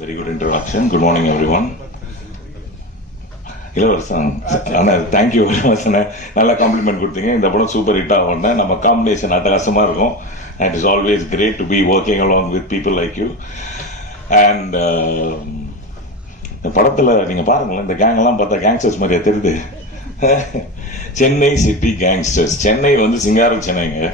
Very good introduction good morning every one Ilavarasan ஆனால் thank you இளவரசனை. நல்ல complement கொடுத்தீங்க. இந்த படம் சூப்பர் ஹிட் ஆகும் நம்ம காம்பினேஷன் அட்டகாசமாக இருக்கும். And it's always great to be working along with people like you and இந்த படத்தில் நீங்கள் பாருங்களேன் இந்த கேங்லாம் பார்த்தா கேங்ஸ்டர்ஸ் மாதிரியா தெரியுது. சென்னை சிட்டி கேங்ஸ்டர்ஸ் சென்னை வந்து சிங்காரம் சென்னைங்க.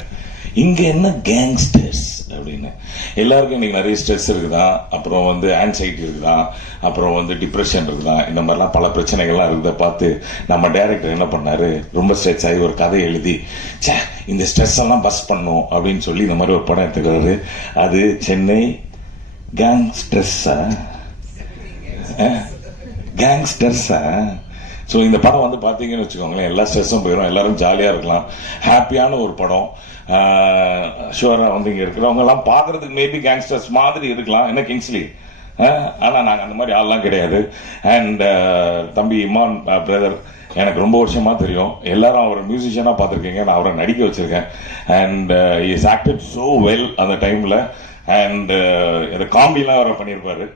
இங்க என்ன கேங்ஸ்டர்ஸ் அப்படின்னு. எல்லாருக்கும் இன்னைக்கு நிறைய ஸ்ட்ரெஸ் இருக்குதான் அப்புறம் வந்து ஆன்சைட்டி இருக்குதான் அப்புறம் வந்து டிப்ரெஷன் இருக்குதான் இந்த மாதிரிலாம் பல பிரச்சனைகள்லாம் இருக்குத பார்த்து நம்ம டைரக்டர் என்ன பண்ணாரு? ரொம்ப ஸ்ட்ரெஸ் ஆகி ஒரு கதை எழுதி ச்சே இந்த ஸ்ட்ரெஸ் எல்லாம் பஸ் பண்ணும் அப்படின்னு சொல்லி இந்த மாதிரி ஒரு படம் எடுத்துக்கிறாரு. அது சென்னை கேங்ஸ்டர்ஸா கேங்ஸ்டர்ஸா ஸோ இந்த படம் வந்து பார்த்தீங்கன்னு வச்சுக்கோங்களேன் எல்லா ஸ்ட்ரெஸ்ஸும் போயிடும் எல்லாரும் ஜாலியாக இருக்கலாம். ஹாப்பியான ஒரு படம். ஷுவராக வந்து இங்கே இருக்கிறவங்கலாம் பார்க்குறதுக்கு பார்க்கறதுக்கு மேபி கேங்ஸ்டர்ஸ் மாதிரி இருக்கலாம். என்ன கிங்ஸ்லி ஆனால் நாங்கள் அந்த மாதிரி ஆள்லாம் கிடையாது. அண்ட் தம்பி இமான் பிரதர் எனக்கு ரொம்ப வருஷமாக தெரியும். எல்லாரும் அவரை மியூசிஷியனாக பார்த்துருக்கீங்க நான் அவரை நடிக்க வச்சுருக்கேன். And is acted so well அந்த டைமில் அண்ட் இந்த காமெடிலாம் அவரை பண்ணியிருப்பாரு.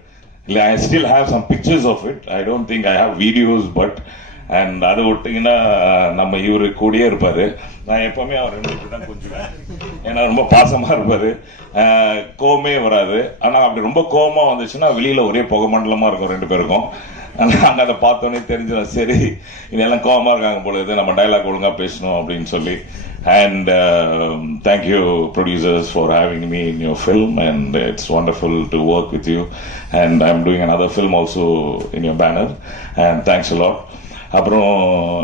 I still have some pictures of it. I don't think I have videos, but and அதை விட்டிங்கன்னா நம்ம இவரு கூடயே இருப்பார். நான் எப்போவுமே அவர் ரெண்டு தான் கொஞ்சுவேன். ஏன்னா ரொம்ப பாசமாக இருப்பார். அஹ், கோவமே வராது. ஆனால் அப்படி ரொம்ப கோவமாக வந்துச்சுன்னா வெளியில் ஒரே புகை மண்டலமாக இருக்கும் ரெண்டு பேருக்கும். நாங்கள் அதை பார்த்தோன்னே தெரிஞ்சிடும் சரி இதெல்லாம் கோவமாக இருக்காங்க போல இது நம்ம டைலாக் ஒழுங்காக பேசணும் அப்படின்னு சொல்லி. And thank you producers for having me in your film and it's wonderful to work with you and I am doing another film also in your banner and thanks a lot அப்புறம்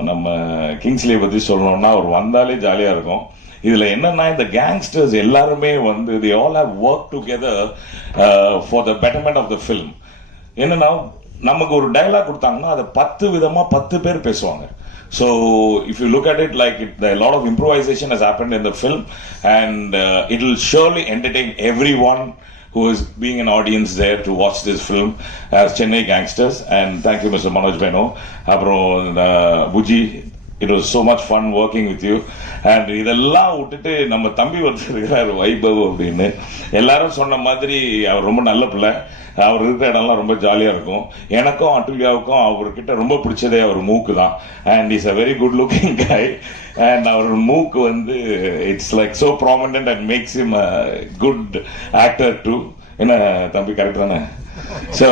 நம்ம கிங்ஸ்லியை பற்றி சொல்லணும்னா அவர் வந்தாலே ஜாலியாக இருக்கும். இதில் என்னன்னா இந்த கேங்ஸ்டர்ஸ் எல்லாருமே வந்து they all have work together for the betterment of the film என்னன்னா நமக்கு ஒரு டயலாக் கொடுத்தாங்கன்னா அதை பத்து விதமாக பத்து பேர் பேசுவாங்க. So if you look at it like it the lot of improvisation has happen in the film and it will surely entertain every one who is being an audience there to watch this film as Chennai Gangsters. And thank you, Mr. Manoj Beno. அப்புறம் uh, Buji it was so much fun working with you and இதெல்லாம் விட்டுட்டு நம்ம தம்பி ஒருத்தர் இருக்கிறார் வைபவ் அப்படின்னு. எல்லாரும் சொன்ன மாதிரி அவர் ரொம்ப நல்ல பிள்ளை. அவர் இருக்கிற இடம்லாம் ரொம்ப ஜாலியாக இருக்கும். எனக்கும் அட்டுல்யாவுக்கும் அவர்கிட்ட ரொம்ப பிடிச்சதே அவர் மூக்கு தான் and is a very good looking guy and அவர் மூக்கு வந்து it's like so prominent and makes him good actor to என்ன தம்பி கரெக்ட் தானே? So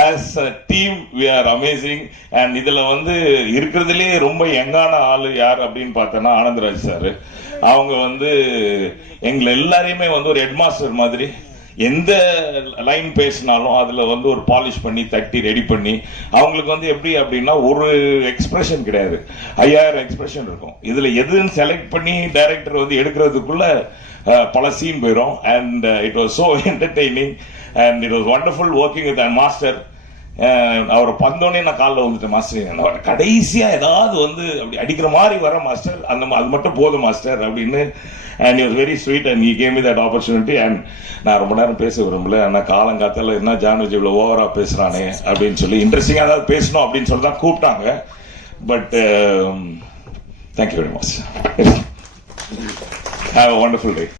as a team we are amazing and இதுல வந்து இருக்கிறதுலே ரொம்ப யங்கான ஆளு யார் அப்படின்னு பார்த்தோன்னா ஆனந்தராஜ் சார். அவங்க வந்து எங்களை எல்லாரையுமே வந்து ஒரு ஹெட்மாஸ்டர் மாதிரி எந்த லைன் பேசினாலும் அதில் வந்து ஒரு பாலிஷ் பண்ணி தட்டி ரெடி பண்ணி அவங்களுக்கு வந்து எப்படி அப்படின்னா ஒரு எக்ஸ்பிரஷன் கிடையாது. ஐயாயிரம் எக்ஸ்பிரஷன் இருக்கும். இதில் எதுன்னு செலக்ட் பண்ணி டைரக்டர் வந்து எடுக்கிறதுக்குள்ள பல சீன் போயிடும் and it was so entertaining and it was wonderful working with and master அவரை பந்தோடனே நான் காலில் வந்துட்டேன் மாஸ்டர். கடைசியா ஏதாவது வந்து அப்படி அடிக்கிற மாதிரி வர மாஸ்டர் அந்த அது மட்டும் போதும் மாஸ்டர் அப்படின்னு. And is very sweet and he came that opportunity and நான் ரொம்ப நேரம் பேச விரும்பல. ஆனால் காலங்காத்தால என்ன ஜான்வெஜ் இவ்வளோ ஓவரா பேசுறானே அப்படின்னு சொல்லி இன்ட்ரெஸ்டிங்காக ஏதாவது பேசணும் அப்படின்னு சொல்லி தான் கூப்பிட்டாங்க. But thank you very much have a wonderful day